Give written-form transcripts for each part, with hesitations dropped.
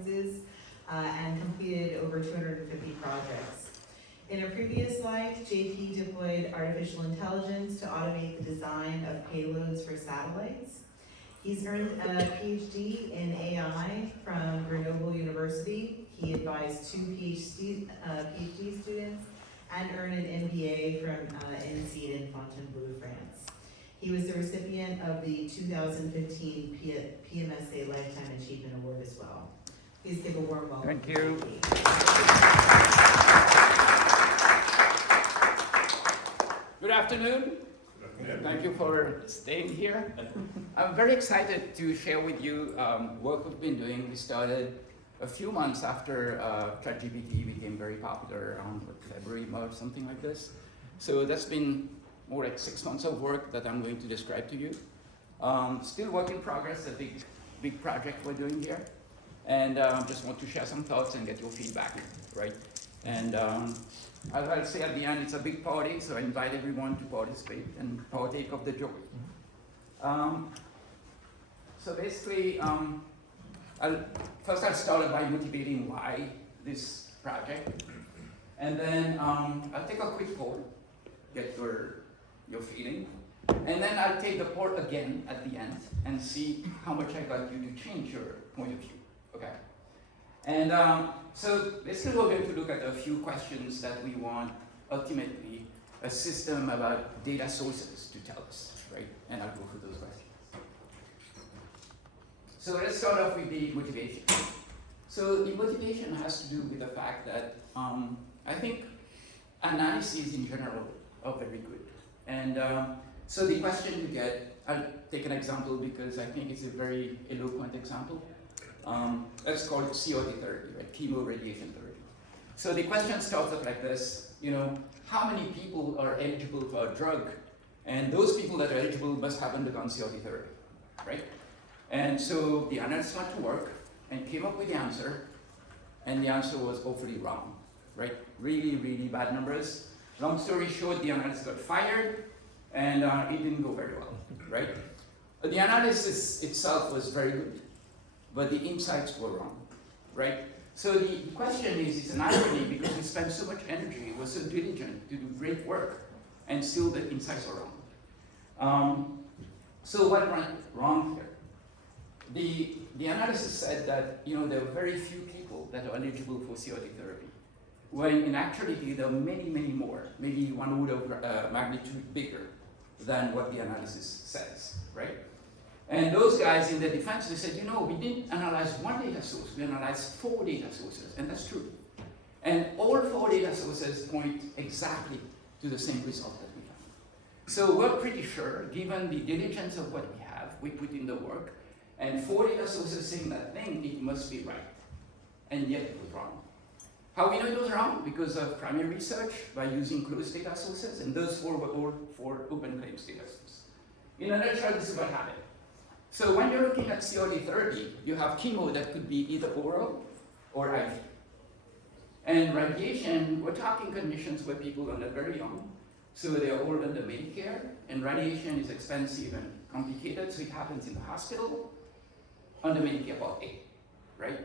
conferences and completed over 250 projects. In a previous life, JP deployed artificial intelligence to automate the design of payloads for satellites. He's earned a PhD in AI from Grenoble University. He advised 2 PhD students and earned an MBA from INSEAD in Fontainebleau, France. He was the recipient of the 2015 PMSA Lifetime Achievement Award as well. Please give a warm welcome. Thank you. Good afternoon. Thank you for staying here. I'm very excited to share with you work we've been doing. We started a few months after ChatGPT became very popular around February, March, something like this. So that's been more like 6 months of work that I'm going to describe to you. Still work in progress, a big project we're doing here. And just want to share some thoughts and get your feedback, right? And as I'll say at the end, it's a big party, so I invite everyone to participate and partake of the joy. So basically, I'll start by motivating why this project, and then I'll take a quick poll, get your feeling, and then I'll take the poll again at the end and see how much I got you to change your point of view. Okay. And so basically we're going to look at a few questions that we want ultimately a system about data sources to tell us, right? And I'll go through those questions. So let's start off with the motivation. So the motivation has to do with the fact that I think analyses in general are very good. And so the question you get, I'll take an example because I think it's a very eloquent example. Let's call it CRT therapy, right? Chemo radiation therapy. So the question starts off like this, how many people are eligible for a drug? And those people that are eligible must have undergone CRT therapy, right? And so the analyst went to work and came up with the answer, and the answer was awfully wrong, right? Really, really bad numbers. Long story short, the analyst got fired, and it didn't go very well, right? The analysis itself was very good, but the insights were wrong, right? So the question is, it's an irony because we spent so much energy, we're so diligent to do great work, and still the insights are wrong. So what went wrong here? The analysis said that there are very few people that are eligible for CRT therapy, when in actuality there are many, many more, maybe one order of magnitude bigger than what the analysis says, right? And those guys in the defense, they said, we didn't analyze one data source, we analyzed 4 data sources, and that's true. And all 4 data sources point exactly to the same result that we have. So we're pretty sure, given the diligence of what we have, we put in the work, and 4 data sources saying that thing, it must be right. And yet it was wrong. How we know it was wrong? Because of primary research, by using closed data sources, and those 4 were all 4 open claims data sources. In a nutshell, this is what happened. So when you're looking at CRT therapy, you have chemo that could be either oral or IV. And radiation, we're talking conditions where people are not very young, so they are all under Medicare, and radiation is expensive and complicated, so it happens in the hospital under Medicare Part A, right?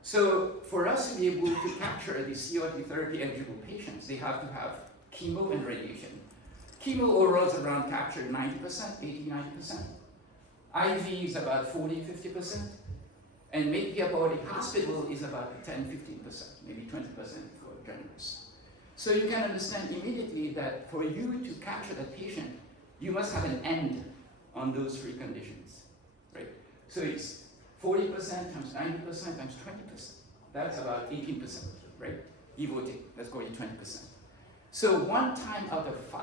So for us to be able to capture the CRT therapy eligible patients, they have to have chemo and radiation. Chemo orals around captured 90%, 80, 90%. IV is about 40, 50%, and Medicare Part A hospital is about 10, 15%, maybe 20% for generous. So you can understand immediately that for you to capture that patient, you must have an end on those 3 conditions, right? So it's 40% times 90% times 20%. That's about 18%, right? Give or take, let's call it 20%. So 1 time out of 5,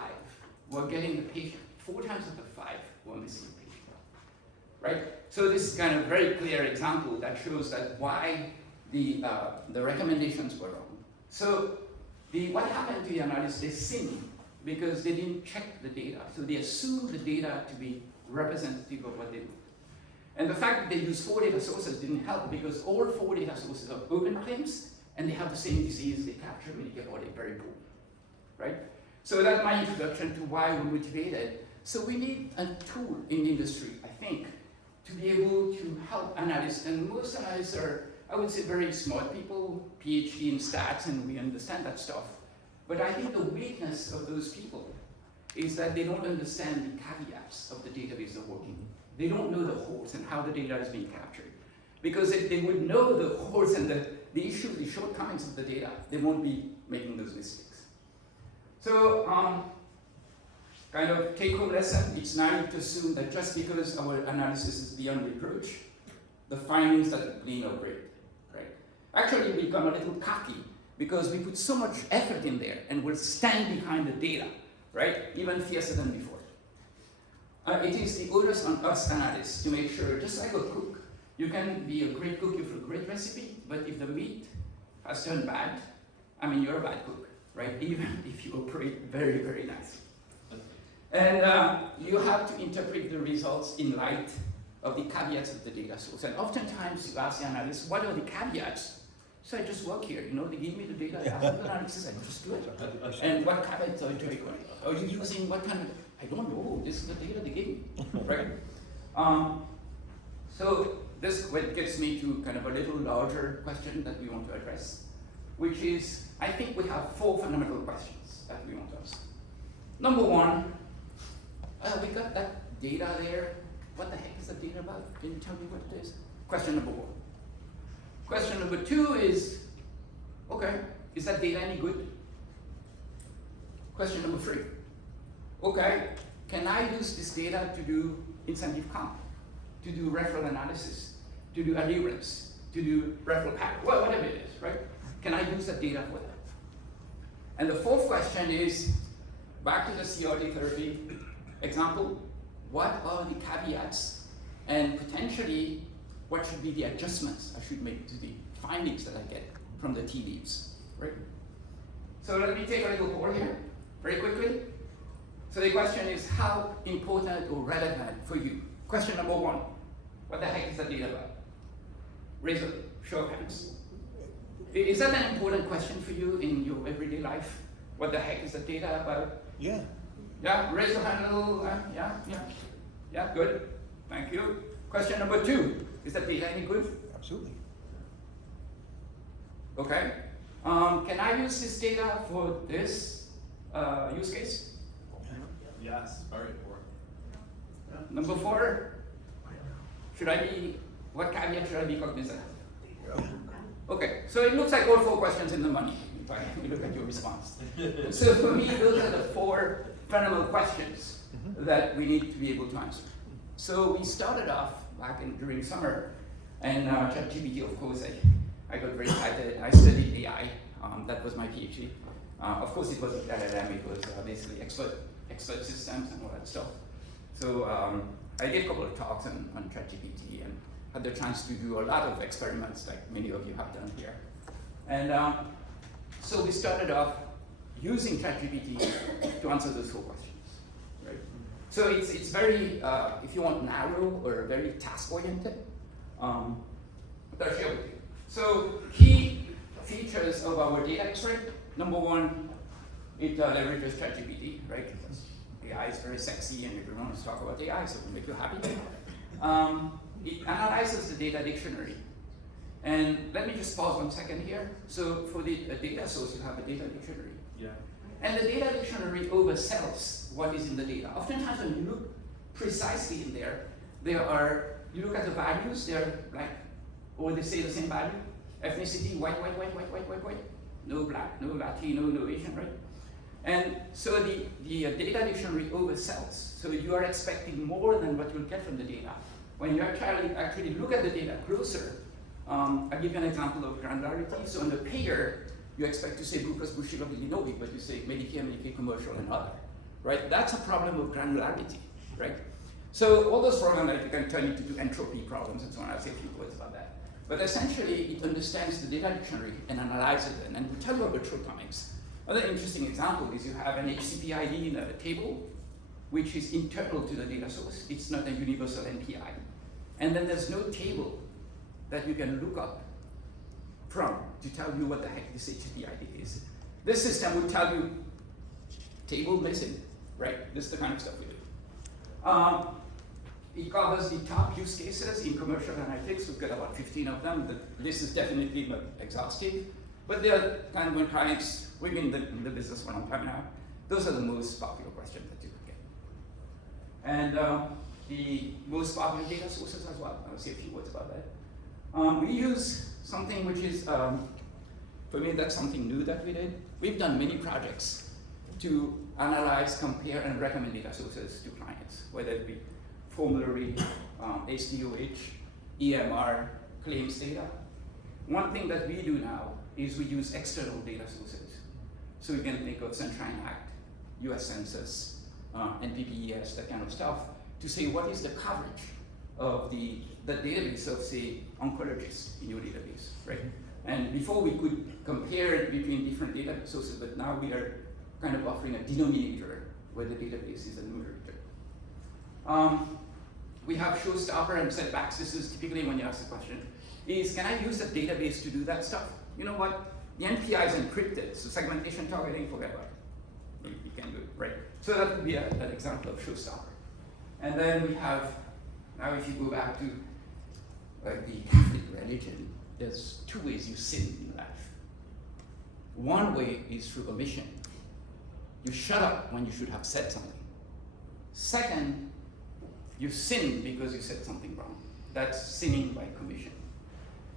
we're getting the patient. 4 times out of 5, we're missing the patient. Right? So this is kind of very clear example that shows that why the recommendations were wrong. So what happened to the analysts, they sinned because they didn't check the data. So they assumed the data to be representative of what they do. And the fact that they used 4 data sources didn't help because all 4 data sources are open claims and they have the same disease, they capture Medicare Part A very poor, right? So that's my introduction to why we're motivated. So we need a tool in the industry, I think, to be able to help analysts, and most analysts are I would say, very smart people, PhD in stats, and we understand that stuff. But I think the weakness of those people is that they don't understand the caveats of the database they're working in. They don't know the holes and how the data is being captured. Because if they would know the holes and the issues, the shortcomings of the data, they won't be making those mistakes. So, kind of take-home lesson, it's naive to assume that just because our analysis is beyond reproach, the findings that are clean or great, right? Actually, we become a little cocky because we put so much effort in there and we'll stand behind the data, right? Even fiercer than before. It is the onus on us analysts to make sure, just like a cook, you can be a great cook with a great recipe, but if the meat has turned bad, I mean, you're a bad cook, right? Even if you operate very, very nicely. And you have to interpret the results in light of the caveats of the data source. And oftentimes you ask the analyst, what are the caveats? So I just work here, they give me the data, I have the analysis, I just do it. And what caveats are you doing? Are you using what kind of, I don't know, this is the data they gave me, right? So this gets me to kind of a little larger question that we want to address, which is, I think we have 4 fundamental questions that we want to ask. Number one, we got that data there. What the heck is the data about? Can you tell me what it is? Question number 1. Question number 2 is, okay, is that data any good? Question number 3, okay, can I use this data to do incentive comp, to do referral analysis, to do adherence, to do referral pattern, whatever it is, right? Can I use that data for that? And the 4th question is, back to the CRT therapy example, what are the caveats and potentially what should be the adjustments I should make to the findings that I get from the tea leaves, right? So let me take a little poll here, very quickly. So the question is, how important or relevant for you? Question number 1, what the heck is the data about? Raise a show of hands. Is that an important question for you in your everyday life? What the heck is the data about? Yeah. Yeah, raise your hand a little, yeah, good, thank you. Question number 2, is that data any good? Absolutely. Okay, can I use this data for this use case? Yes, very important. Number 4, what caveat should I be cognizant of? Okay, so it looks like all 4 questions in the money, if I look at your response. So for me, those are the 4 fundamental questions that we need to be able to answer. So we started off during summer, and ChatGPT, of course, I got very excited. I studied AI, that was my PhD. Of course, it wasn't LLM, it was basically expert systems and all that stuff. So I did a couple of talks on ChatGPT and had the chance to do a lot of experiments like many of you have done here. And so we started off using ChatGPT to answer those 4 questions, right? So it's very, if you want, narrow or very task-oriented. I'll share with you. So key features of our data expert. Number 1, it leverages ChatGPT, right? Because AI is very sexy and everyone wants to talk about AI, so it'll make you happy. It analyzes the data dictionary. And let me just pause 1 second here. So for the data source, you have a data dictionary. Yeah. And the data dictionary oversells what is in the data. Oftentimes when you look precisely in there, you look at the values, they're like, or they say the same value. Ethnicity, white. No black, no Latino, no Asian, right? And so the data dictionary oversells. So you are expecting more than what you'll get from the data. When you actually look at the data closer, I'll give you an example of granularity. So on the payer, you expect to say Blue Cross Blue Shield of Illinois, but you say Medicare, Medicaid, commercial, and other, right? That's a problem of granularity, right? So all those problems, like, you can turn into entropy problems and so on. I'll say a few words about that. But essentially, it understands the data dictionary and analyzes it, and will tell you about shortcomings. Another interesting example is you have an HCP ID in a table, which is internal to the data source. It's not a universal NPI. And then there's no table that you can look up from to tell you what the heck this HCP ID is. This system would tell you, table missing, right? This is the kind of stuff we do. it covers the top use cases in commercial analytics. We've got about 15 of them. The list is definitely not exhaustive, but they are kind of when clients, we've been in the business for a long time now, those are the most popular questions that you could get. And the most popular data sources as well. I'll say a few words about that. We use something which is, for me, that's something new that we did. We've done many projects to analyze, compare, and recommend data sources to clients, whether it be formulary, SDOH, EMR, claims data. One thing that we do now is we use external data sources. So you can think of Sunshine Act, US Census, NPPES, that kind of stuff, to say what is the coverage of the database of, say, oncologists in your database, right? And before we could compare it between different data sources, but now we are kind of offering a denominator where the database is a numerator. We have showstopper and setbacks. This is typically when you ask the question, is can I use the database to do that stuff? You know what? The NPI is encrypted, so segmentation targeting, forget about it. You can do it, right? So that would be an example of showstopper. And then we have, now if you go back to the Catholic religion, there's two ways you sin in life. One way is through omission. You shut up when you should have said something. Second, you sin because you said something wrong. That's sinning by commission.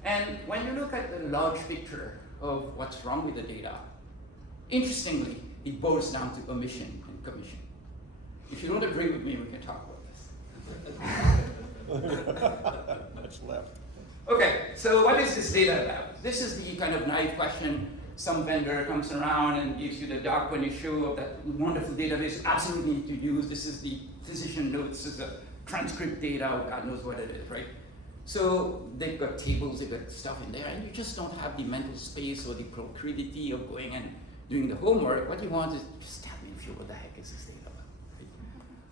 And when you look at the large picture of what's wrong with the data, interestingly, it boils down to omission and commission. If you don't agree with me, we can talk about this. Much left. Okay, so what is this data about? This is the kind of naive question. Some vendor comes around and gives you the dark when you show up that wonderful database you absolutely need to use. This is the physician notes, this is the transcript data, or God knows what it is, right? So they've got tables, they've got stuff in there, and you just don't have the mental space or the proclivity of going and doing the homework. What you want is just tell me if you what the heck is this data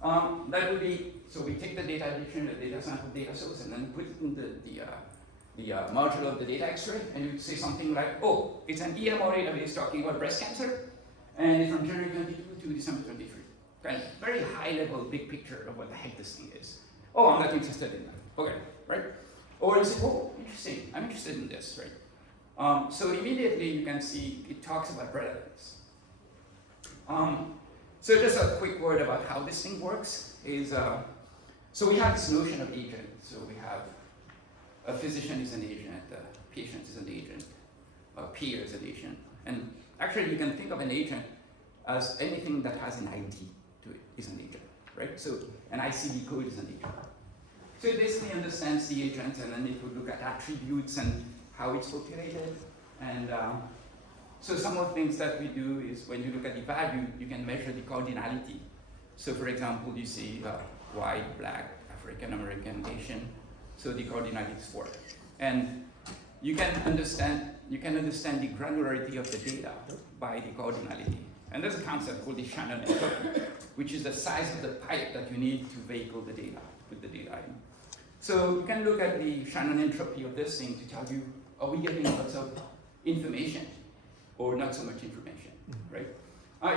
about, right? That would be, so we take the data edition, the data sample data source, and then put it in the module of the data X-ray, and you say something like, oh, it's an EMR database talking about breast cancer, and it's from January 22 to December 23. Kind of very high level, big picture of what the heck this thing is. Oh, I'm not interested in that. Okay, right? Or you say, oh, interesting, I'm interested in this, right? So immediately you can see it talks about relevance. So just a quick word about how this thing works is, so we have this notion of agent. So we have a physician is an agent, a patient is an agent, a peer is an agent. And actually you can think of an agent as anything that has an ID to it is an agent, right? So an ICD code is an agent. So it basically understands the agent, and then it would look at attributes and how it's populated. And so some of the things that we do is when you look at the value, you can measure the cardinality. So for example, you see white, black, African American, Asian. So the cardinality is 4. And you can understand the granularity of the data by the cardinality. And there's a concept called the Shannon entropy, which is the size of the pipe that you need to vehicle the data, put the data in. So you can look at the Shannon entropy of this thing to tell you, are we getting lots of information or not so much information, right?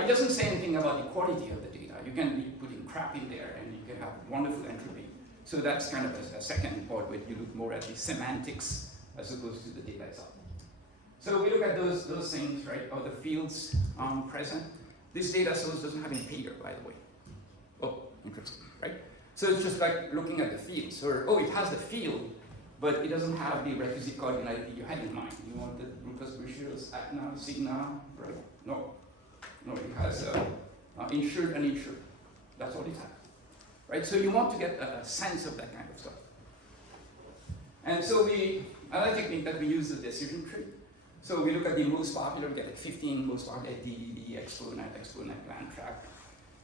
It doesn't say anything about the quality of the data. You can be putting crap in there and you can have wonderful entropy. So that's kind of a second part where you look more at the semantics as opposed to the data itself. So we look at those things, right, or the fields present. This data source doesn't have any pair, by the way. Oh, interesting, right? So it's just like looking at the fields, or, oh, it has the field, but it doesn't have the requisite cardinality you had in mind. You want the Lucas Brucius, Aetna, Cigna, right? No, it has insured and uninsured. That's all it has. Right, so you want to get a sense of that kind of stuff. And so another technique that we use is the decision tree. So we look at the most popular, we get like 15 most popular, DDD, exponent, land track,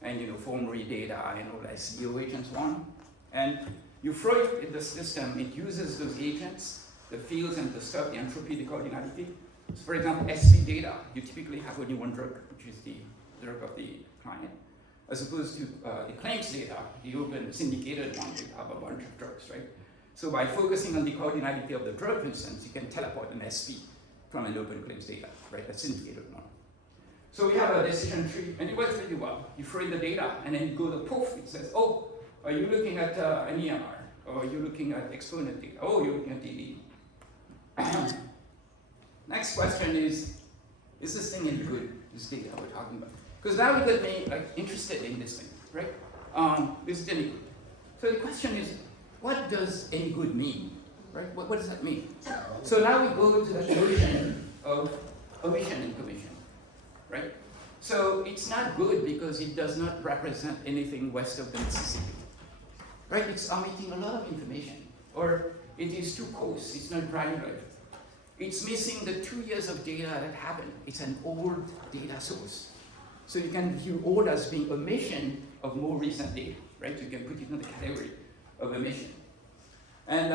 and formulary data, and all SDOH and so on. And you throw it in the system, it uses those agents, the fields and the stuff, the entropy, the cardinality. So for example, SV data, you typically have only one drug, which is the drug of the client. As opposed to the claims data, the open syndicated one, you have a bunch of drugs, right? So by focusing on the cardinality of the drug, for instance, you can teleport an SP from an open claims data, right? A syndicated one. So we have a decision tree, and it works really well. You throw in the data, and then you go to poof, it says, oh, Are you looking at an EMR? Or are you looking at exponent data? Oh, you're looking at DD. Next question is this thing any good, this data we're talking about? Because now we got me like interested in this thing, right? Is it any good? So the question is, what does any good mean, right? What does that mean? So now we go to the notion of omission and commission, right? So it's not good because it does not represent anything west of the Mississippi, right? It's omitting a lot of information, or it is too close, it's not granular. It's missing the 2 years of data that happened. It's an old data source. So you can view old as being omission of more recent data, right? You can put it in the category of omission. And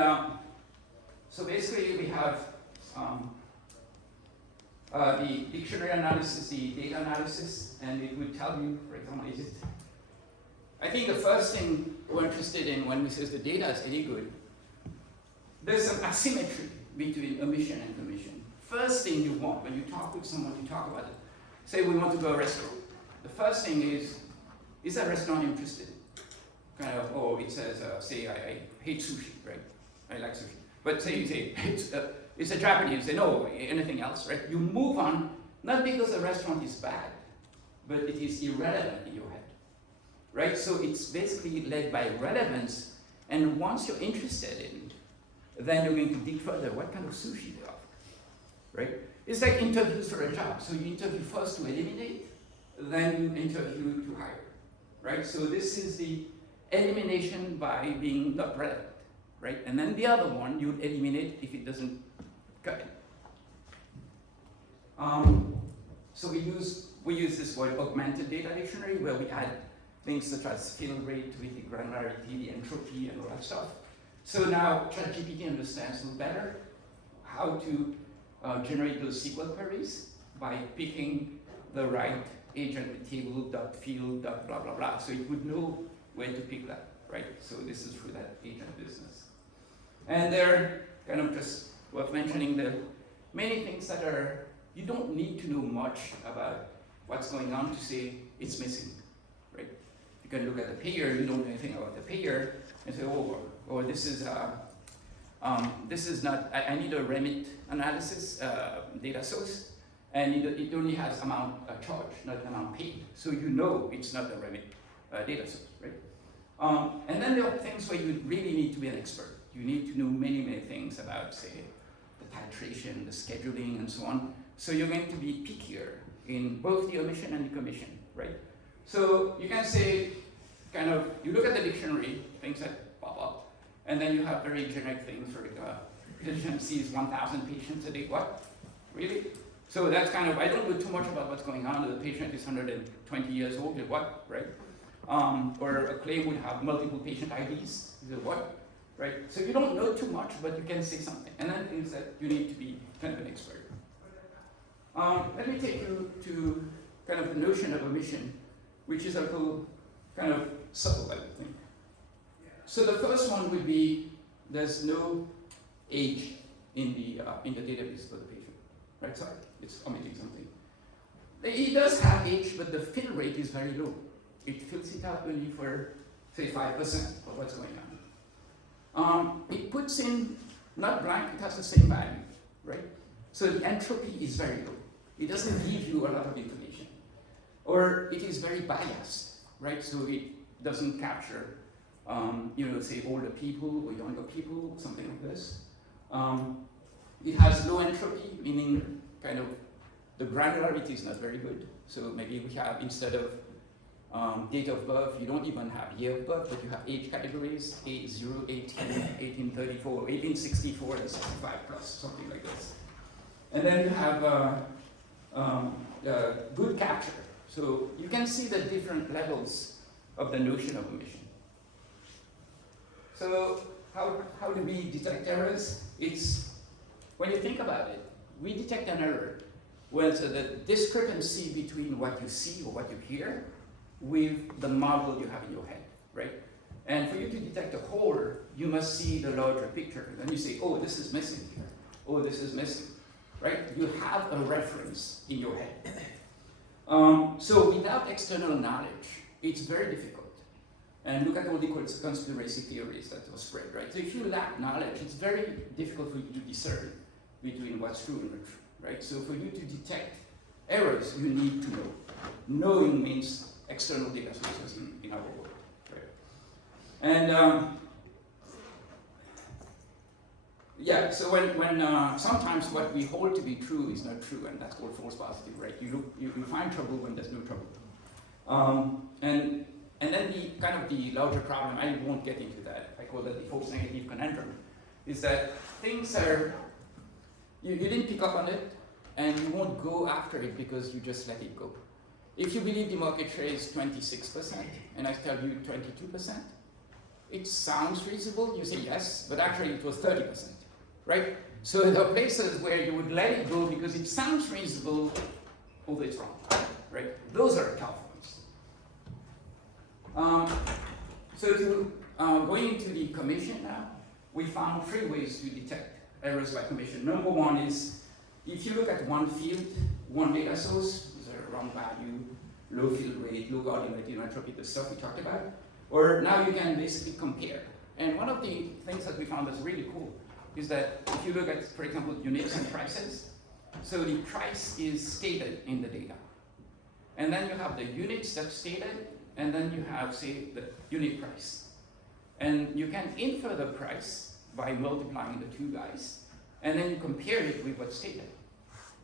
so basically we have the dictionary analysis, the data analysis, and it would tell you, for example, is it? I think the first thing we're interested in when we say the data is any good, there's some asymmetry between omission and commission. First thing you want when you talk with someone, you talk about it. Say we want to go to a restaurant. The first thing is that restaurant interested? Kind of, or it says, say I hate sushi, right? I like sushi. But say you say, it's a Japanese, say no, anything else, right? You move on, not because the restaurant is bad, but it is irrelevant in your head, right? So it's basically led by relevance, and once you're interested in it, then you're going to dig further, what kind of sushi they offer, right? It's like interviews for a job. So you interview first to eliminate, then you interview to hire, right? So this is the elimination by being not relevant, right? And then the other one, you eliminate if it doesn't cut it. So we use this word augmented data dictionary, where we add things such as fill rate with the granularity, the entropy, and all that stuff. So now ChatGPT understands better how to generate those SQL queries by picking the right agent with table, dot field, dot blah, blah, blah. So it would know where to pick that, right? So this is for that agent business. And they're kind of just worth mentioning the many things that are, you don't need to know much about what's going on to say it's missing, right? You can look at the payer, you don't know anything about the payer, and say, oh, this is not, I need a remit analysis data source, and it only has amount charged, not amount paid. So you know it's not a remit data source, right? And then there are things where you really need to be an expert. You need to know many, many things about, say, the titration, the scheduling, and so on. So you're going to be pickier in both the omission and the commission, right? So you can say, kind of, you look at the dictionary, things that pop up, and then you have very generic things for physician sees 1,000 patients a day. What? Really? So that's kind of, I don't know too much about what's going on. The patient is 120 years old, what, right? Or a claim would have multiple patient IDs, what, right? So you don't know too much, but you can say something. And then things that you need to be kind of an expert. Let me take you to kind of the notion of omission, which is a little kind of subtle, I think. So the first one would be there's no age in the database for the patient, right? Sorry, it's omitting something. It does have age, but the fill rate is very low. It fills it out only for, say, 5% of what's going on. It puts in, not blank, it has the same value, right? So the entropy is very low. It doesn't give you a lot of information. Or it is very biased, right? So it doesn't capture, say older people or younger people, something like this. It has low entropy, meaning kind of the granularity is not very good. So maybe we have, instead of date of birth, you don't even have year of birth, but you have age categories, 0, 18, 1834, 1864, and 65 plus, something like this. And then you have good capture. So you can see the different levels of the notion of omission. So how do we detect errors? It's, when you think about it, we detect an error when the discrepancy between what you see or what you hear with the model you have in your head, right? And for you to detect a hole, you must see the larger picture. Then you say, oh, this is missing here. Oh, this is missing, right? You have a reference in your head. So without external knowledge, it's very difficult. and look at all the conspiracy theories that were spread, right? So if you lack knowledge, it's very difficult for you to discern between what's true and not true, right? So for you to detect errors, you need to know. Knowing means external data sources in our world, right? And yeah, so when sometimes what we hold to be true is not true, and that's called false positive, right? You find trouble when there's no trouble. And then the kind of the larger problem, I won't get into that, I call that the false negative conundrum, is that things are, you didn't pick up on it, and you won't go after it because you just let it go. If you believe the market share is 26%, and I tell you 22%, it sounds reasonable, you say yes, but actually it was 30%, right? So there are places where you would let it go because it sounds reasonable, although it's wrong, right? Those are tough ones. So to going into the commission now, we found 3 ways to detect errors by commission. Number one is, if you look at one field, one data source, these are wrong value, low field rate, low coordinated entropy, the stuff we talked about, or now you can basically compare. And one of the things that we found that's really cool is that if you look at, for example, units and prices, so the price is stated in the data. And then you have the units that's stated, and then you have, say, the unit price. And you can infer the price by multiplying the 2 guys, and then you compare it with what's stated.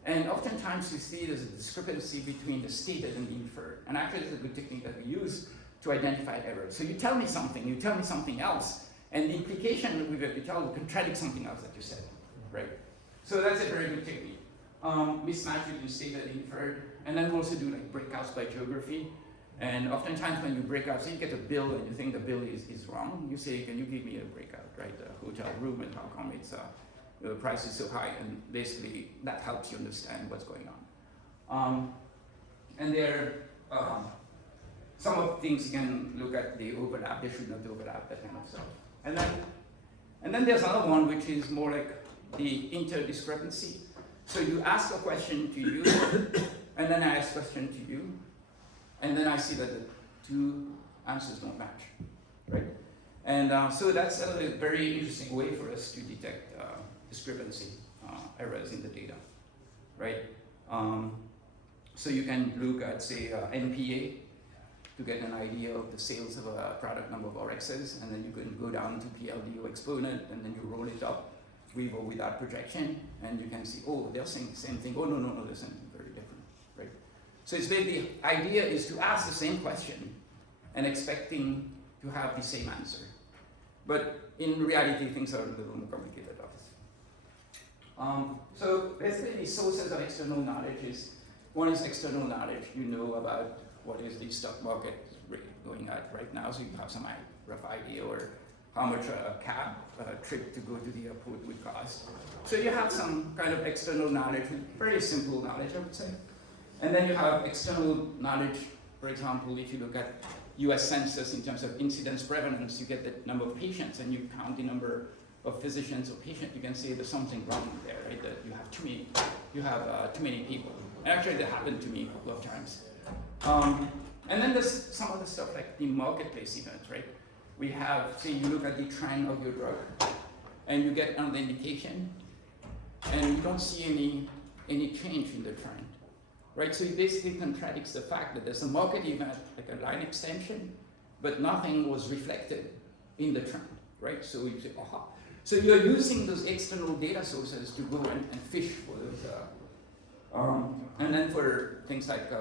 And oftentimes you see there's a discrepancy between the stated and the inferred. And actually it's a good technique that we use to identify errors. So you tell me something else, and the implication with what you tell will contradict something else that you said, right? So that's a very good technique. Mismatch between stated and inferred. And then we also do like breakouts by geography. And oftentimes when you break out, so you get a bill and you think the bill is wrong, you say, can you give me a breakout, right? A hotel room, and how come it's the price is so high, and basically that helps you understand what's going on. And there some of the things you can look at the overlap, they should not overlap, that kind of stuff. And then there's another one which is more like the interdiscrepancy. So you ask a question to you, and then I ask a question to you, and then I see that the 2 answers don't match, right? And so that's a very interesting way for us to detect discrepancy errors in the data, right? So you can look at, say, NPA to get an idea of the sales of a product, number of RXs, and then you can go down to PLD or exponent, and then you roll it up with or without projection, and you can see, oh, they're saying the same thing. Oh, no, they're saying something very different, right? So it's the idea is to ask the same question and expecting to have the same answer. But in reality, things are a little more complicated, obviously. So basically, the sources of external knowledge is, one is external knowledge. You know about what is the stock market rate going at right now, so you have some rough idea, or how much a cab trip to go to the airport would cost. So you have some kind of external knowledge, very simple knowledge, I would say. And then you have external knowledge, for example, if you look at US Census in terms of incidence prevalence, you get the number of patients and you count the number of physicians or patients, you can say there's something wrong there, right? That you have too many people. And actually that happened to me a couple of times. And then there's some other stuff like the marketplace events, right? We have, say you look at the trend of your drug and you get another indication and you don't see any change in the trend, right? So it basically contradicts the fact that there's a market event, like a line extension, but nothing was reflected in the trend, right? So you say, aha. So you're using those external data sources to go and fish for those. And then for things like,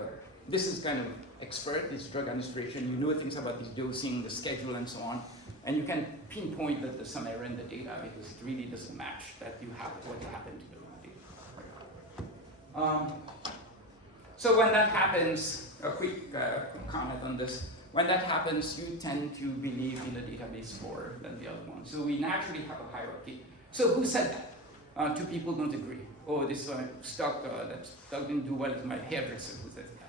this is kind of expert, it's drug administration, you know things about this dosing, the schedule and so on, and you can pinpoint that there's some error in the data because it really doesn't match that you have what happened to the data. So when that happens, a quick comment on this, when that happens, you tend to believe in the database more than the other one. So we naturally have a hierarchy. So who said that? 2 people don't agree. Oh, this stock that didn't do well is my hairdresser who says that.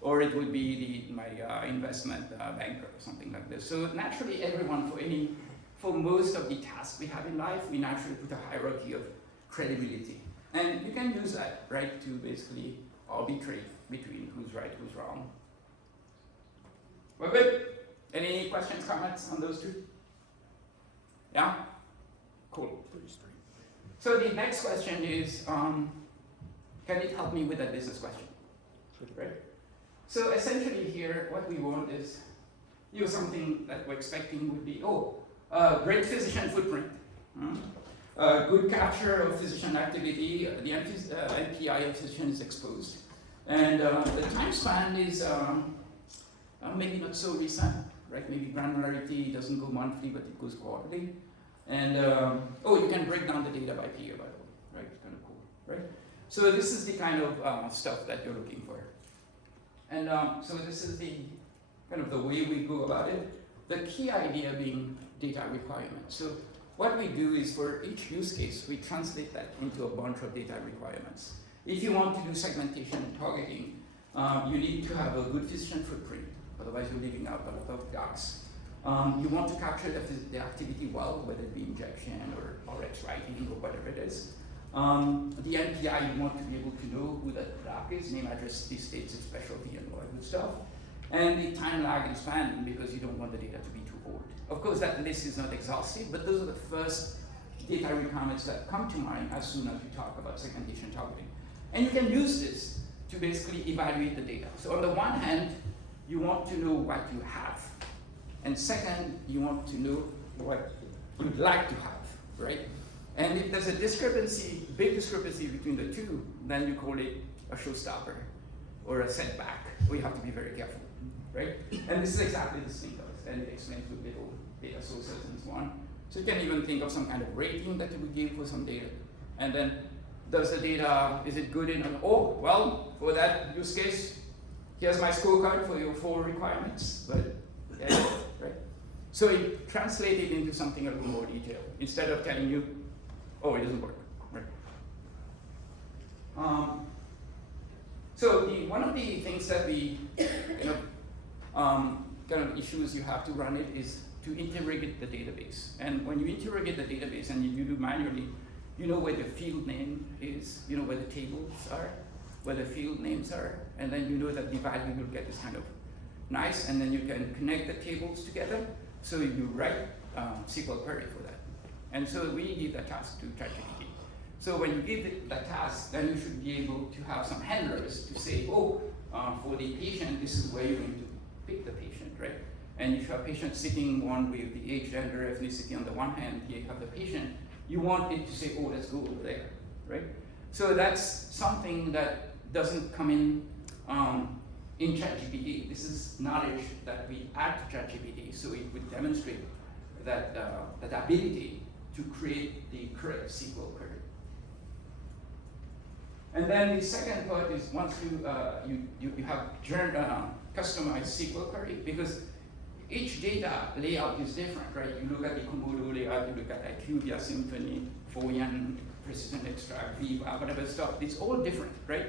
Or it would be my investment banker or something like this. So naturally everyone, for most of the tasks we have in life, we naturally put a hierarchy of credibility. And you can use that, right, to basically arbitrate between who's right, who's wrong. We're good? Any questions, comments on those two? Yeah? Cool. So the next question is, can it help me with that business question? Right? So essentially here, what we want is, something that we're expecting would be, great physician footprint. Good capture of physician activity, the NPI of physician is exposed. And the time span is maybe not so recent, right? Maybe granularity doesn't go monthly, but it goes quarterly. And you can break down the data by peer, by the way, right? It's kind of cool, right? So this is the kind of stuff that you're looking for. And so this is the kind of the way we go about it. The key idea being data requirements. So what we do is for each use case, we translate that into a bunch of data requirements. If you want to do segmentation and targeting, you need to have a good physician footprint, otherwise you're leaving out a lot of dots. You want to capture the activity well, whether it be injection or RX writing or whatever it is. The NPI, you want to be able to know who the doc is, name, address, these states of specialty and all that good stuff. And the time lag is spanning because you don't want the data to be too old. Of course, that list is not exhaustive, but those are the first data requirements that come to mind as soon as we talk about segmentation targeting. And you can use this to basically evaluate the data. So on the one hand, you want to know what you have. And second, you want to know what you'd like to have, right? And if there's a discrepancy, big discrepancy between the two, then you call it a showstopper or a setback, or you have to be very careful, right? And this is exactly this thing does, and it explains with little data sources and so on. So you can even think of some kind of rating that you would give for some data. And then, does the data, is it good enough? Oh, well, for that use case, here's my scorecard for your 4 requirements, but yeah, right? So it translated into something a little more detailed, instead of telling you, oh, it doesn't work, right? So one of the things that we, kind of issues you have to run it is to interrogate the database. And when you interrogate the database and you do manually, you know where the field name is, you know where the tables are, where the field names are, and then you know that the value you'll get is kind of nice, and then you can connect the tables together, so you write SQL query for that. And so we give that task to ChatGPT. So when you give it that task, then you should be able to have some handlers to say, for the patient, this is where you're going to pick the patient, right? And if you have patient sitting one with the age, gender, ethnicity on the one hand, here you have the patient, you want it to say, let's go over there, right? So that's something that doesn't come in ChatGPT. This is knowledge that we add to ChatGPT, so it would demonstrate that, that ability to create the correct SQL query. And then the second part is once you have customized SQL query, because each data layout is different, right? You look at the Komodo layout, you look at IQVIA, Symphony, Fourian, Precision Extract, Viva, whatever stuff, it's all different, right?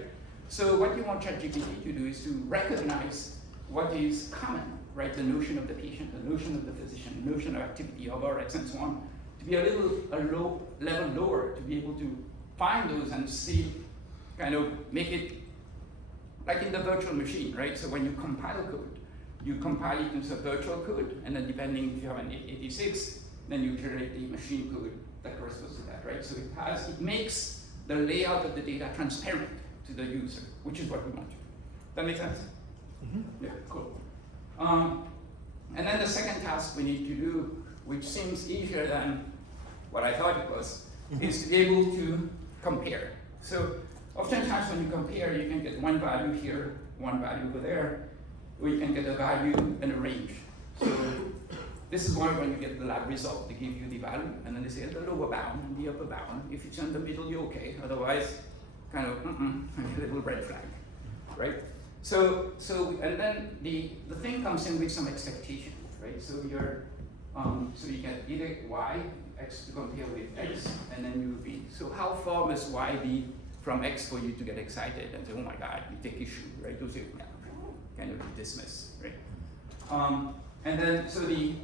So what you want ChatGPT to do is to recognize what is common, right? The notion of the patient, the notion of the physician, the notion of activity of RX and so on, to be a level lower, to be able to find those and see, kind of make it like in the virtual machine, right? So when you compile code, you compile it into a virtual code, and then depending if you have an 86, then you generate the machine code that corresponds to that, right? So it makes the layout of the data transparent to the user, which is what we want. That make sense? Mm-hmm. Yeah, cool. And then the second task we need to do, which seems easier than what I thought it was, is to be able to compare. So oftentimes when you compare, you can get one value here, one value over there, or you can get a value and a range. So this is when you get the lab result. They give you the value, and then they say the lower bound and the upper bound. If it's in the middle, you're okay. Otherwise, kind of, a little red flag, right? So and then the thing comes in with some expectation, right? So so you get either y, x to compare with x, and then u, v. So how far must y be from x for you to get excited and say, oh my God, you take issue, right? Those are kind of dismiss, right? And then, so the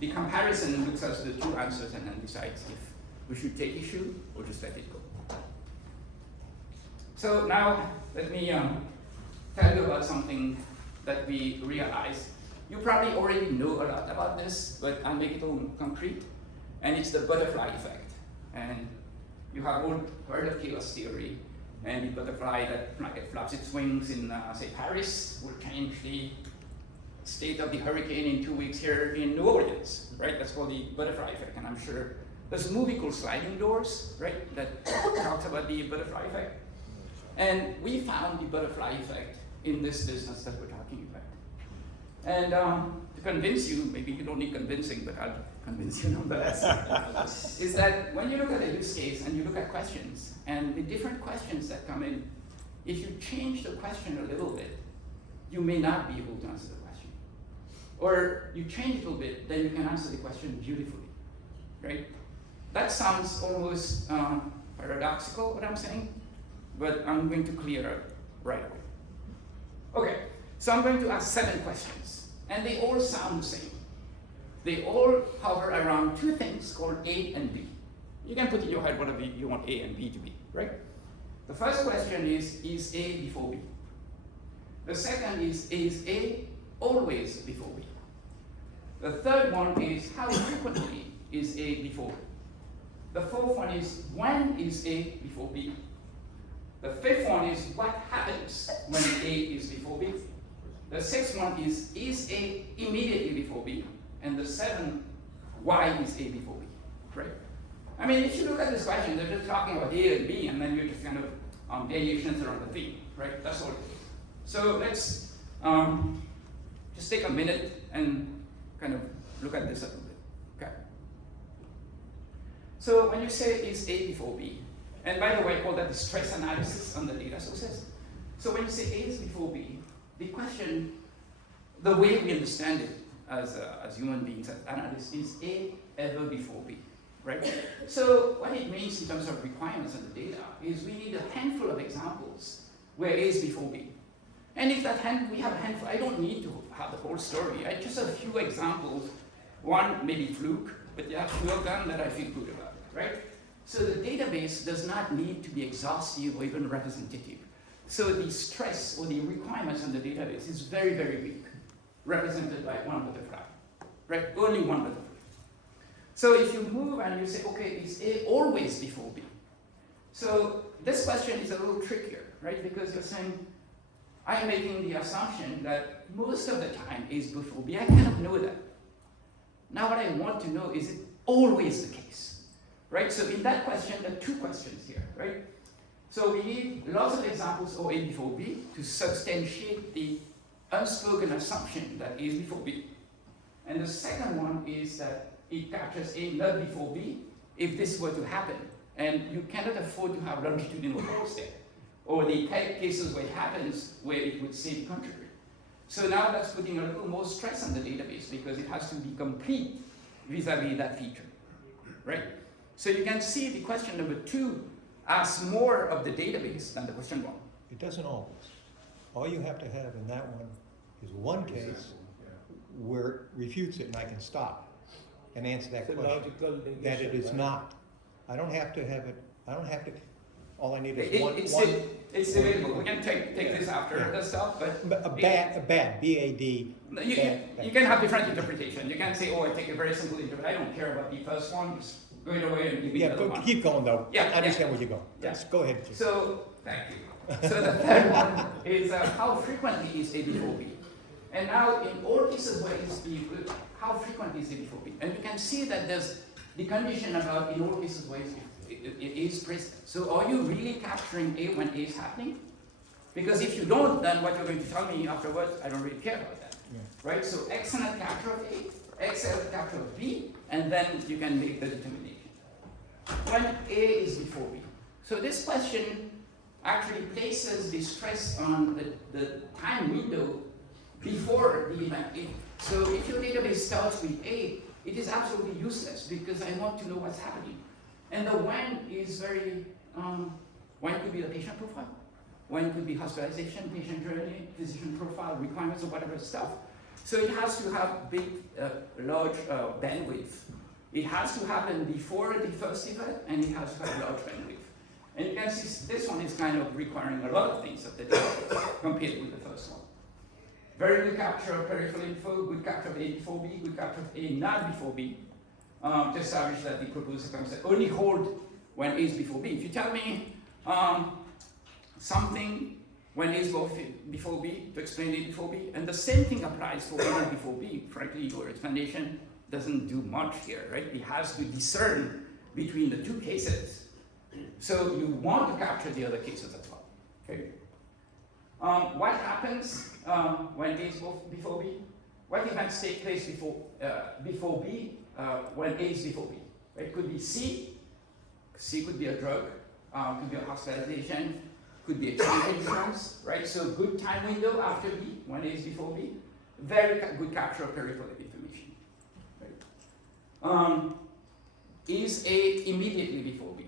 comparison looks at the two answers and then decides if we should take issue or just let it go. So now, let me tell you about something that we realized You probably already know a lot about this, but I'll make it all concrete. And it's the butterfly effect. And you have all heard of chaos theory, and the butterfly that flaps its wings in, say, Paris will change the state of the hurricane in 2 weeks here in New Orleans, right? That's called the butterfly effect, and I'm sure there's a movie called Sliding Doors, right, that talks about the butterfly effect. And we found the butterfly effect in this business that we're talking about. And to convince you, maybe you don't need convincing, but I'll convince you nonetheless, is that when you look at a use case and you look at questions, and the different questions that come in, if you change the question a little bit, you may not be able to answer the question. Or you change it a little bit, then you can answer the question beautifully, right? That sounds almost paradoxical, what I'm saying, but I'm going to clear it right away. Okay, so I'm going to ask 7 questions, and they all sound the same. They all hover around 2 things called A and B. You can put in your head whatever you want A and B to be, right? The first question is A before B? The second is A always before B? The third one is how frequently is A before B? The fourth one is when is A before B? The fifth one is what happens when A is before B? The sixth one is A immediately before B? And the seventh, why is A before B, right? I mean, if you look at this question, they're just talking about A and B, and then you're just kind of variations around the theme, right? That's all it is. So let's just take a minute and kind of look at this a little bit, okay? So when you say is A before B, and by the way, I call that the stress analysis on the data sources. So when you say A is before B, the question, the way we understand it as human beings, as analysts, is A ever before B, right? So what it means in terms of requirements on the data is we need a handful of examples where A is before B. And if we have a handful, I don't need to have the whole story. I just have a few examples, one maybe fluke, but there are 2 of them that I feel good about, right? So the database does not need to be exhaustive or even representative. So the stress or the requirements on the database is very, very weak, represented by one butterfly, right? Only one butterfly. So if you move and you say, okay, is A always before B? So this question is a little trickier, right? Because you're saying, I'm making the assumption that most of the time A is before B. I kind of know that. Now what I want to know, is it always the case? Right, so in that question, there are 2 questions here, right? So we need lots of examples of A before B to substantiate the unspoken assumption that A is before B. And the second one is that it captures A not before B if this were to happen. And you cannot afford to have longitudinal holes there, or the cases where it happens where it would say the contrary. So now that's putting a little more stress on the database because it has to be complete vis-a-vis that feature, right? So you can see the question number 2 asks more of the database than the question 1. It doesn't always. All you have to have in that one is one case where it refutes it and I can stop and answer that question. That it is not. I don't have to have it, all I need is one. It's debatable. We can take this after the stuff, but A bad, B-A-D. You can have different interpretation. You can say, oh, I take a very simple interpretation. I don't care about the first one. Just go away and give me the other one. Keep going though. Yeah, I understand where you're going. Yeah. Yes, go ahead. So, thank you. So the third one is how frequently is A before B? And now in all cases where it's B, how frequently is A before B? And you can see that there's the condition about in all cases where it is present. So are you really capturing A when A is happening? Because if you don't, then what you're going to tell me afterwards, I don't really care about that. Yeah. Right? So excellent capture of A, excellent capture of B, and then you can make the determination. When A is before B. So this question actually places the stress on the time window before the event A. So if your database starts with A, it is absolutely useless because I want to know what's happening. And the when is very, when could be the patient profile, when could be hospitalization, patient journey, physician profile, requirements, or whatever stuff. So it has to have big, large bandwidth. It has to happen before the first event, and it has to have large bandwidth. And you can see this one is kind of requiring a lot of things of the database compared with the first one. Very good capture of peripheral info, good capture of A before B, good capture of A not before B. To establish that the proposed concept only hold when A is before B. If you tell me something when A is before B, to explain A before B, and the same thing applies for A before B, frankly, your explanation doesn't do much here, right? It has to discern between the two cases. So you want to capture the other cases as well, okay? What happens when A is before B? What events take place before B when A is before B? Right? It could be C. C could be a drug, could be a hospitalization, could be exchange insurance, right? So good time window after B when A is before B. Very good capture of peripheral information. Right? Is A immediately before B?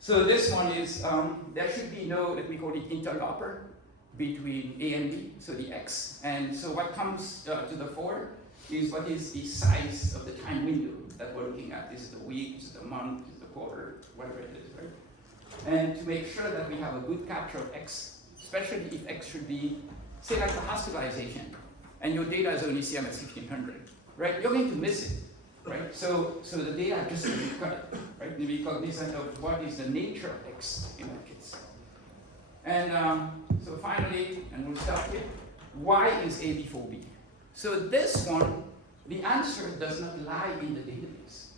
So this one is, there should be no, let me call it interloper between A and B, so the X. And so what comes to the fore is what is the size of the time window that we're looking at. Is it a week, is it a month, is it a quarter, whatever it is, right? And to make sure that we have a good capture of X, especially if X should be, say like a hospitalization, and your data is only CMS 1500, right? You're going to miss it, right? So the data just doesn't cut it, right? You be cognizant of what is the nature of X in that case. And so finally, and we'll stop here, why is A before B? So this one, the answer does not lie in the database.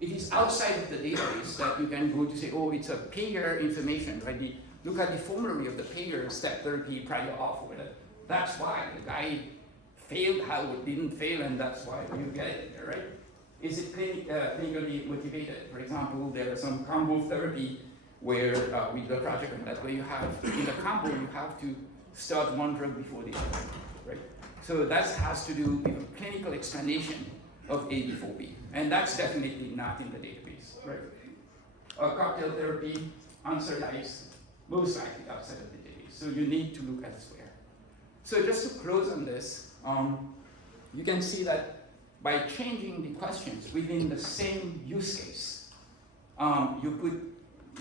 It is outside of the database that you can go to say, oh, it's a payer information, right? Look at the formulary of the payer, step therapy, prior auth, whatever. That's why the guy failed, how it didn't fail, and that's why you get it there, right? Is it clinically motivated? For example, there is some combo therapy where we do a project on that, where you have, in the combo, you have to start one drug before the other, right? So that has to do with a clinical explanation of A before B. And that's definitely not in the database, right? Cocktail therapy, answer lies, most likely outside of the database. So you need to look elsewhere. So just to close on this, you can see that by changing the questions within the same use case, you put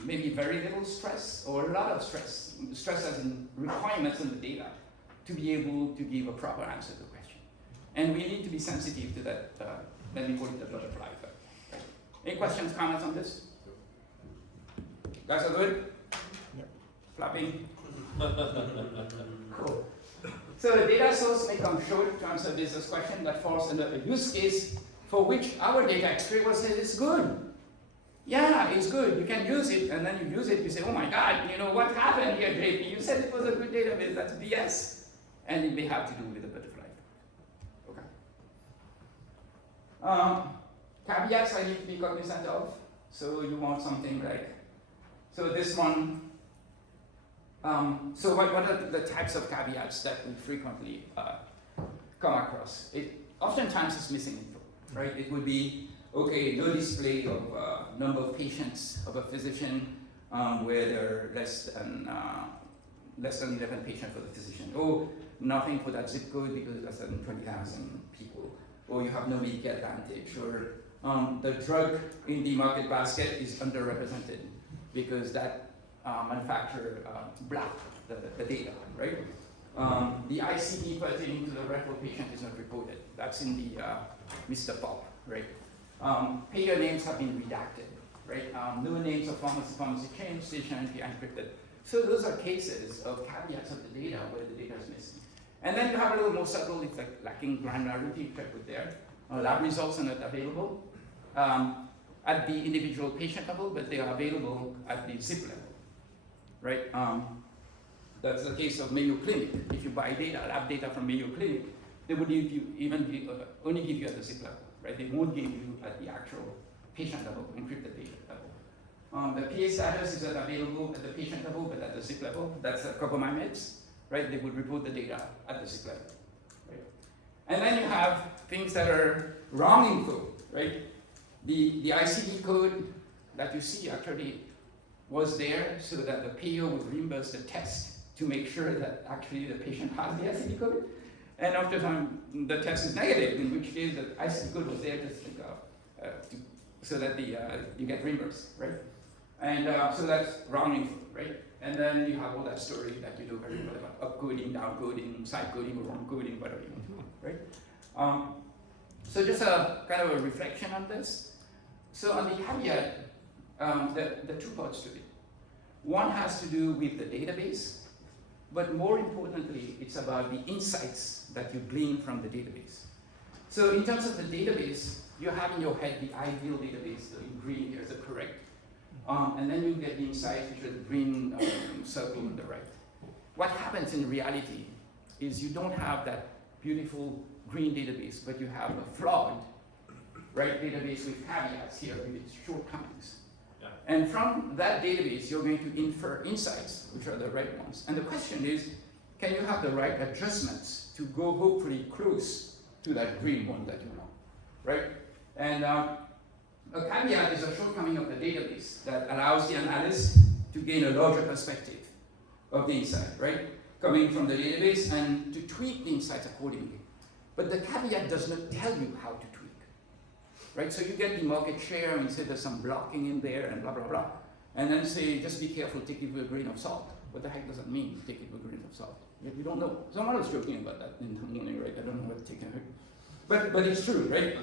maybe very little stress or a lot of stress as in requirements on the data to be able to give a proper answer to the question. And we need to be sensitive to that, then we call it the butterfly effect. Right? Any questions, comments on this? Guys are good? Yep. Clapping? Cool. So the data source may come short to answer this question that falls under a use case for which our data expert will say it's good. Yeah, it's good. You can use it, and then you use it, you say, oh my God, you know, what happened here, JP? You said it was a good database, that's BS. And it may have to do with the butterfly. Okay. Caveats I need to be cognizant of. So you want something like, so this one, so what are the types of caveats that we frequently come across? Oftentimes it's missing info, right? It would be, okay, no display of number of patients of a physician where there are less than 11 patients for the physician. Or nothing for that zip code because less than 20,000 people. Or you have no Medicare Advantage. Or the drug in the market basket is underrepresented because that manufacturer blocked the data, right? The ICD pertaining to the referral patient is not reported. That's in the Mr. Pop, right? Payer names have been redacted, right? No names of pharmacy chain, station, encrypted. So those are cases of caveats of the data where the data is missing. And then you have a little more subtle, it's like lacking granularity, check with there. Lab results are not available at the individual patient level, but they are available at the zip level, right? That's the case of Mayo Clinic. If you buy data, lab data from Mayo Clinic, they would give you only give you at the zip level, right? They won't give you at the actual patient level, encrypted patient level. The PA status is not available at the patient level, but at the zip level. That's cover my meds, right? They would report the data at the zip level, right? And then you have things that are wrong info, right? The ICD code that you see actually was there so that the payer would reimburse the test to make sure that actually the patient has the ICD code. And after time, the test is negative, in which case the ICD code was there just so that you get reimbursed, right? And so that's rounding, right? And then you have all that story that you know very well about upcoding, downcoding, side coding, or wrong coding, whatever you want to do, right? So just a kind of a reflection on this. So on the caveat, there are two parts to it. One has to do with the database, but more importantly, it's about the insights that you glean from the database. So in terms of the database, you have in your head the ideal database, the green here is the correct. And then you get the insights, which are the green circle on the right. What happens in reality is you don't have that beautiful green database, but you have a flawed, right, database with caveats here, with its shortcomings. Yeah. And from that database, you're going to infer insights, which are the right ones. And the question is, can you have the right adjustments to go hopefully close to that green one that you know, right? And a caveat is a shortcoming of the database that allows the analyst to gain a larger perspective of the insight, right? Coming from the database and to tweak the insights accordingly. But the caveat does not tell you how to tweak, right? So you get the market share and say there's some blocking in there and blah, blah, blah. And then say, just be careful, take it with a grain of salt. What the heck does that mean, take it with a grain of salt? You don't know. Someone was joking about that in the morning, right? I don't know what to take it. But it's true, right?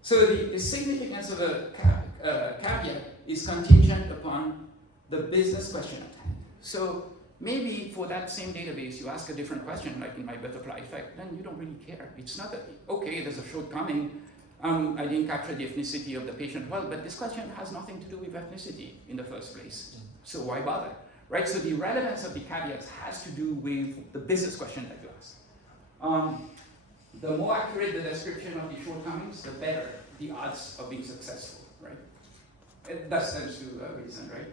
So the significance of a caveat is contingent upon the business question at hand. So maybe for that same database, you ask a different question, like in my butterfly effect, then you don't really care. It's not that, okay, there's a shortcoming, I didn't capture the ethnicity of the patient well, but this question has nothing to do with ethnicity in the first place. So why bother, right? So the relevance of the caveats has to do with the business question that you ask. The more accurate the description of the shortcomings, the better the odds of being successful, right? That stands to reason, right?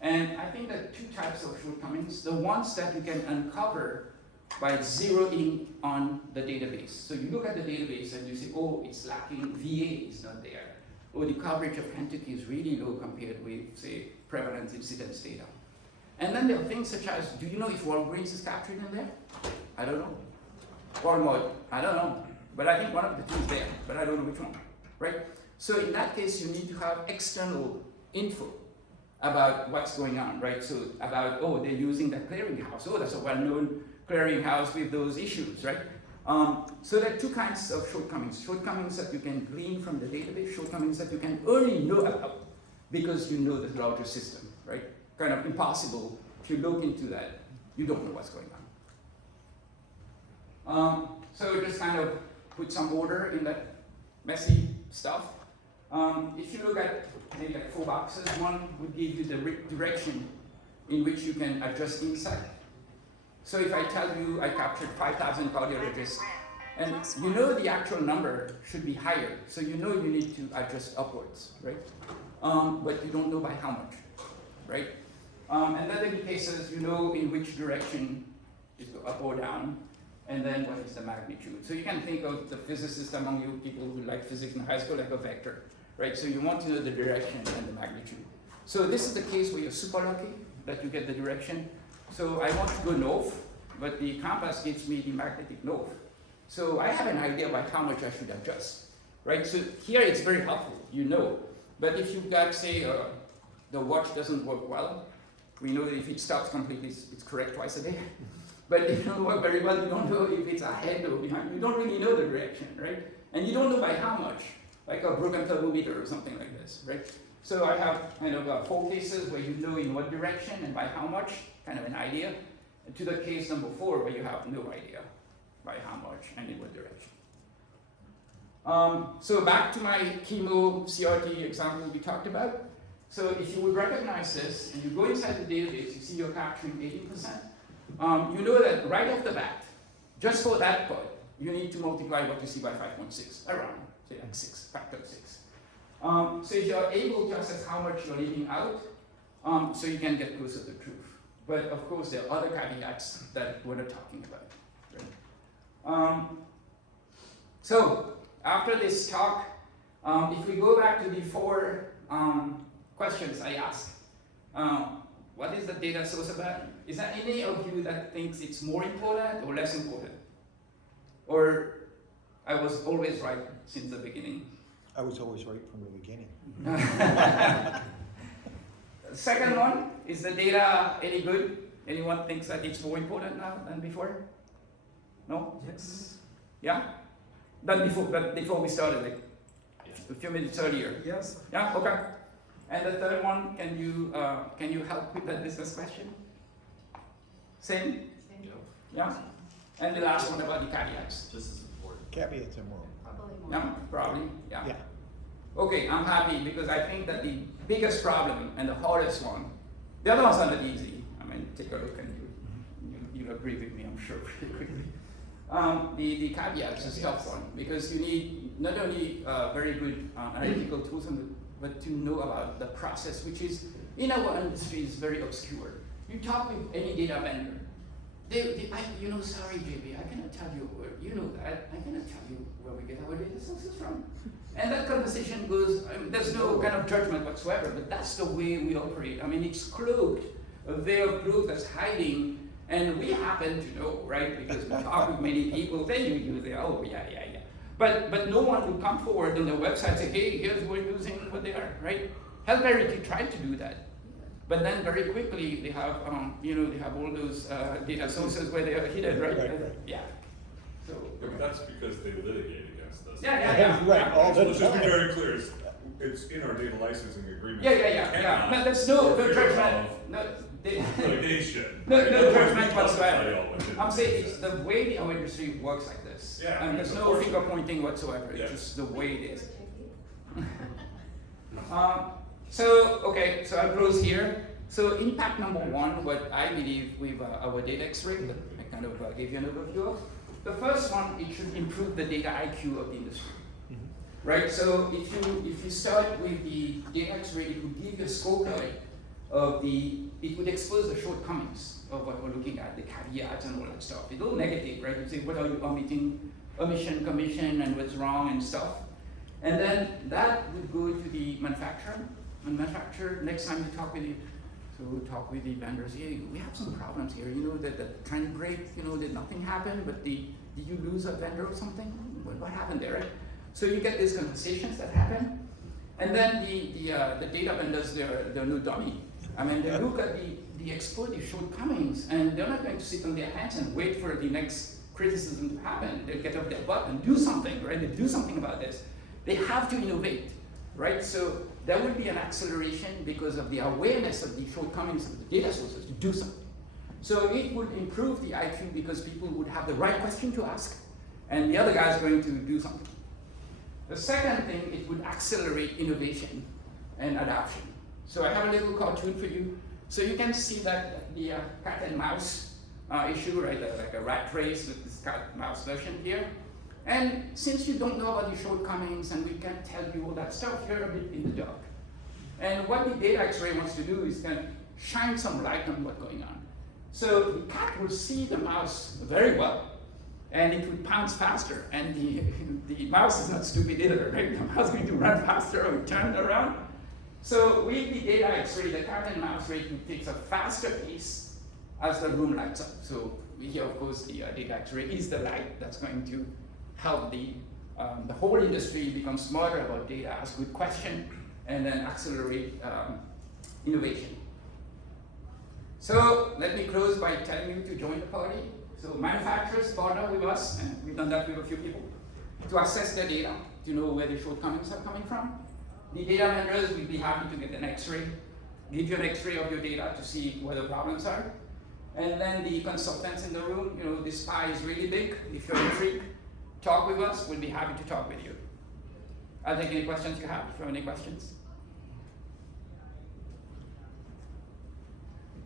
And I think there are two types of shortcomings. The ones that you can uncover by zeroing on the database. So you look at the database and you say, oh, it's lacking, VA is not there. Or the coverage of Kentucky is really low compared with, say, prevalence incidence data. And then there are things such as, do you know if Walgreens is captured in there? I don't know. Walmart, I don't know. But I think one of the two is there, but I don't know which one, right? So in that case, you need to have external info about what's going on, right? So about, oh, they're using that clearinghouse. Oh, that's a well-known clearinghouse with those issues, right? So there are two kinds of shortcomings. Shortcomings that you can glean from the database, shortcomings that you can only know about because you know the larger system, right? Kind of impossible. If you look into that, you don't know what's going on. So just kind of put some order in that messy stuff. If you look at maybe like 4 boxes, one would give you the direction in which you can adjust insight. So if I tell you I captured 5,000 cardiologists, and you know the actual number should be higher, so you know you need to adjust upwards, right? But you don't know by how much, right? And then in cases, you know in which direction is go up or down, and then what is the magnitude. So you can think of the physicist among you, people who like physics in high school, like a vector, right? So you want to know the direction and the magnitude. So this is the case where you're super lucky that you get the direction. So I want to go north, but the compass gives me the magnetic north. So I have an idea about how much I should adjust, right? So here it's very helpful, you know. But if you've got, say, the watch doesn't work well, we know that if it stops completely, it's correct twice a day. But if it don't work very well, you don't know if it's ahead or behind. You don't really know the direction, right? And you don't know by how much, like a broken thermometer or something like this, right? So I have kind of 4 cases where you know in what direction and by how much, kind of an idea, to the case number 4 where you have no idea by how much and in what direction. So back to my chemo CRT example we talked about. So if you would recognize this and you go inside the database, you see you're capturing 18%. You know that right off the bat, just for that part, you need to multiply what you see by 5.6, around, say like 6, factor of 6. So if you're able to assess how much you're leaving out, so you can get closer to the truth. But of course, there are other caveats that we're not talking about. Right? So after this talk, if we go back to the 4 questions I asked, what is the data source about? Is there any of you that thinks it's more important or less important? Or I was always right since the beginning? I was always right from the beginning. second one, is the data any good? Anyone thinks that it's more important now than before? No? Yes. Yeah? But before we started, like a few minutes earlier. Yes. Yeah, okay. And the third one, can you help with that business question? Same? Yeah? And the last one about the caveats. Just as important. Caveats are more. Yeah, probably, yeah. Yeah. Okay, I'm happy because I think that the biggest problem and the hardest one, the other ones are not easy. I mean, take a look and you'll agree with me, I'm sure, pretty quickly. The caveats is a tough one because you need not only very good analytical tools, but to know about the process, which is, in our industry, is very obscure. You talk with any data vendor, sorry, JB, I cannot tell you where, you know that, I cannot tell you where we get our data sources from. And that conversation goes, I mean, there's no kind of judgment whatsoever, but that's the way we operate. I mean, it's cloaked, a veil of cloak that's hiding, and we happen to know, right? Because we talk with many people, then you say, oh, yeah. But no one will come forward on their website and say, hey, here's what we're using, what they are, right? Healthcare tried to do that. But then very quickly they have, they have all those data sources where they are hidden, right? Right. Yeah. So. But that's because they litigate against us. Yeah. Right, all the Let's just be time. very clear, it's in our data licensing agreement. Yeah. No, there's no judgment. No, Litigation. No judgment Tell you whatsoever. what it I'm saying is. it's the way our industry works like this. Yeah, And there's of no course. finger pointing whatsoever. It's Yeah. just the way it is. So I'll close here. So impact number one, what I believe with our data X-ray that I kind of gave you an overview of. The first one, it should improve the data IQ of the industry. Right, so if you start with the data X-ray, it will give you a scorecard of it would expose the shortcomings of what we're looking at, the caveats and all that stuff. It's all negative, right? You say, what are you omitting, omission, commission, and what's wrong and stuff. And then that would go to the manufacturer. And manufacturer, next time you talk with the vendors, hey, we have some problems here, that trend break, that nothing happened, but did you lose a vendor or something? What happened there, right? So you get these conversations that happen, and then the data vendors, they're no dummy. I mean, they look at the exploit, the shortcomings, and they're not going to sit on their hands and wait for the next criticism to happen. They'll get off their butt and do something, right? They do something about this. They have to innovate, right? So there will be an acceleration because of the awareness of the shortcomings of the data sources to do something. So it would improve the IQ because people would have the right question to ask, and the other guy is going to do something. The second thing, it would accelerate innovation and adoption. So I have a little cartoon for you. So you can see that the cat and mouse issue, right? Like a rat race with this cat mouse version here. And since you don't know about the shortcomings and we can't tell you all that stuff, you're a bit in the dark. And what the data X-ray wants to do is kind of shine some light on what's going on. So the cat will see the mouse very well, and it will pounce faster. And the mouse is not stupid either, right? The mouse is going to run faster or turn around. So with the data X-ray, the cat and mouse rate takes a faster pace as the room lights up. So here, of course, the data X-ray is the light that's going to help the whole industry become smarter about data, ask good questions, and then accelerate innovation. So let me close by telling you to join the party. So manufacturers partner with us, and we've done that with a few people, to assess their data, to know where the shortcomings are coming from. The data vendors will be happy to get an X-ray, give you an X-ray of your data to see where the problems are. And then the consultants in the room, this pie is really big. If you're intrigued, talk with us, we'll be happy to talk with you. I'll take any questions you have, if you have any questions.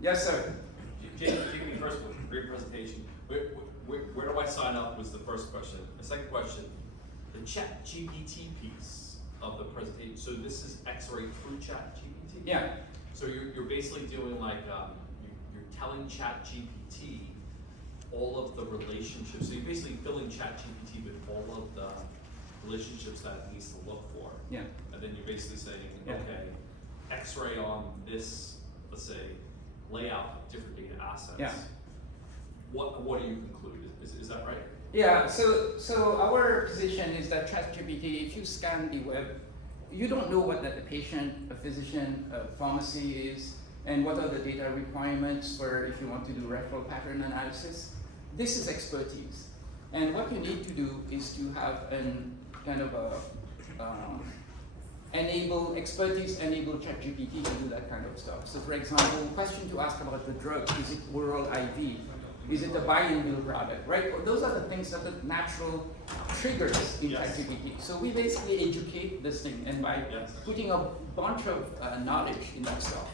Yes, sir. Jake, me first, great presentation. Where do I sign up was the first question. The second question, the chat GPT piece of the presentation. So this is X-ray through chat GPT? Yeah. So you're basically doing like, you're telling chat GPT all of the relationships. So you're basically filling chat GPT with all of the relationships that it needs to look for. Yeah. And then you're basically saying, Yeah. okay, X-ray on this, let's say, layout of different data assets. Yeah. What do you conclude? Is that right? Yeah, so our position is that ChatGPT, if you scan the web, you don't know what that the patient, a physician, a pharmacy is. and what are the data requirements for if you want to do referral pattern analysis. This is expertise. And what you need to do is to have an kind of a expertise enable ChatGPT to do that kind of stuff. So for example, question to ask about the drug, is it oral IV? Is it a buy-and-bill product, right? Those are the things that the natural triggers in Yes. ChatGPT. So we basically educate this thing, and by putting a bunch of knowledge in that stuff.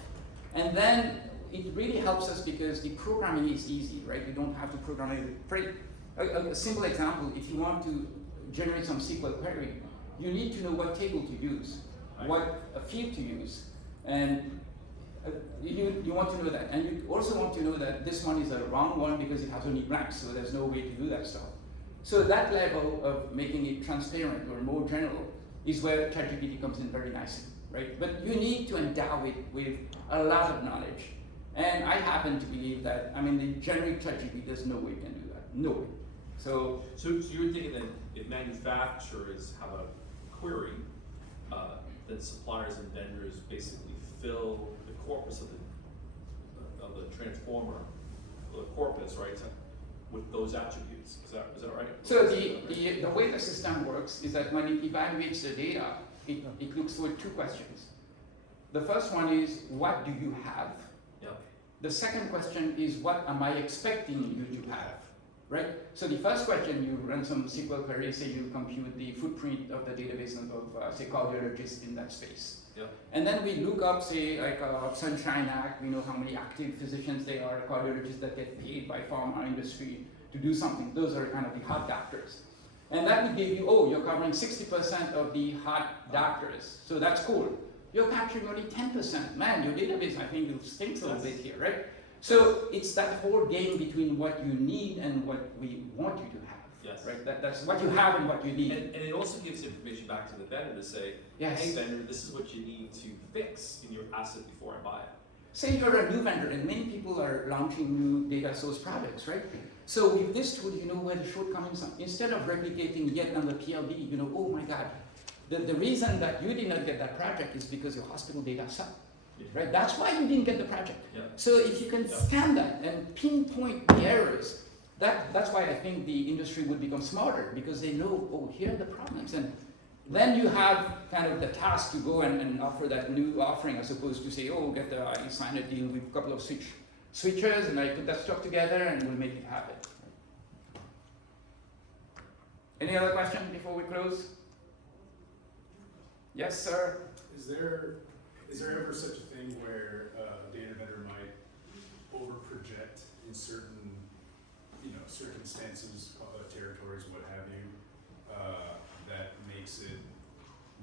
And then it really helps us because the programming is easy, right? You don't have to program it. A simple example, if you want to generate some SQL query, you need to know what table to use, what field to use, and you want to know that. And you also want to know that this one is a wrong one because it has only blanks, so there's no way to do that stuff. So that level of making it transparent or more general is where ChatGPT comes in very nicely, right? But you need to endow it with a lot of knowledge. And I happen to believe that, I mean, the generic ChatGPT, there's no way it can do that, no way. So you're thinking that if manufacturers have a query, that suppliers and vendors basically fill the corpus of the transformer, the corpus, right, with those attributes. Is that right? So the way the system works is that when it evaluates the data, it looks for two questions. The first one is, what do you have? Yeah. The second question is, what am I expecting you to have? Right? So the first question, you run some SQL query, say you compute the footprint of the database of say, cardiologists in that space. Yeah. And then we look up, say, like Sunshine Act, we know how many active physicians there are, cardiologists that get paid by pharma industry to do something. Those are kind of the hot doctors. And that would give you, oh, you're covering 60% of the hot doctors. So that's cool. You're capturing only 10%. Man, your database, I think, it stinks a little bit here, right? So it's that whole game between what you need and what we want you to have. Yes. Right? That's what you have and what you need. And it also gives information back to the vendor to say, Yes. hey vendor, this is what you need to fix in your asset before I buy it. Say you're a new vendor, and many people are launching new data source projects, right? So with this tool, you know where the shortcomings are. Instead of replicating yet another PLD, you know, oh my God, the reason that you did not get that project is because your hospital data sucked. Right? That's why you didn't get the project. Yeah. So if you can scan that and pinpoint the errors, that's why I think the industry would become smarter, because they know, oh, here are the problems. And then you have kind of the task to go and offer that new offering, as opposed to say, oh, I sign a deal with a couple of switchers and I put that stuff together and we'll make it happen. Any other question before we close? Yes, sir. Is there ever such a thing where a data vendor might over-project in certain, circumstances, territories, what have you, that makes it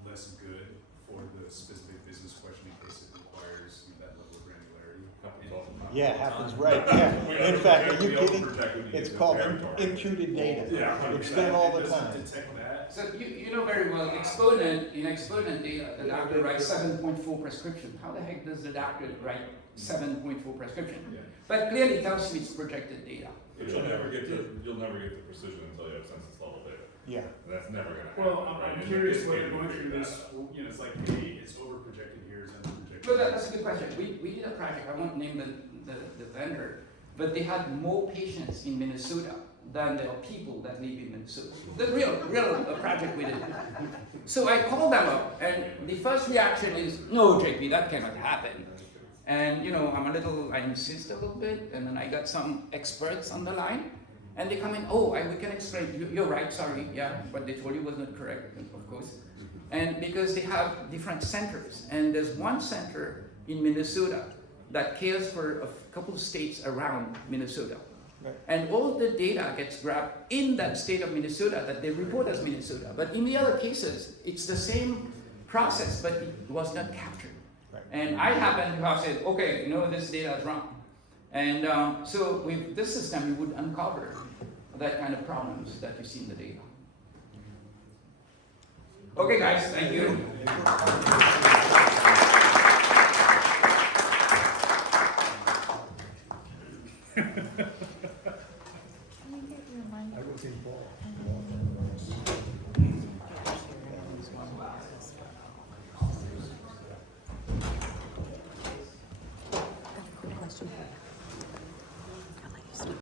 less good for the specific business question in case it requires that level of granularity? Happens all the time. Yeah, it happens, right, yeah. In fact, are you We kidding? overprotect when you It's get called to territory. imputed data. Yeah. It's done all the Does it time. detect that? So you know very well, in exponent data, the doctor writes 7.4 prescription. How the heck does the doctor write 7.4 prescription? Yeah. But clearly tells you it's projected data. But you'll never get the precision until you have census level data. Yeah. And that's never gonna happen. Well, right? I'm And curious it's whether getting going to through figure this, that out. it's like, hey, it's over-projected here, it's under-projected. So that's a good question. We did a project, I won't name the vendor, but they had more patients in Minnesota than there are people that live in Minnesota. The real project we did. So I called them up, and the first reaction is, no, JP, that cannot happen. And I insist a little bit, and then I got some experts on the line, and they come in, we can explain, you're right, sorry, yeah, what they told you was not correct, of course. And because they have different centers, and there's one center in Minnesota that cares for a couple of states around Minnesota. Right. And all the data gets grabbed in that state of Minnesota that they report as Minnesota. But in the other cases, it's the same process, but it was not captured. Right. And I happen to have said, okay, this data is wrong. And so with this system, you would uncover that kind of problems that you see in the data. Okay, guys, thank you.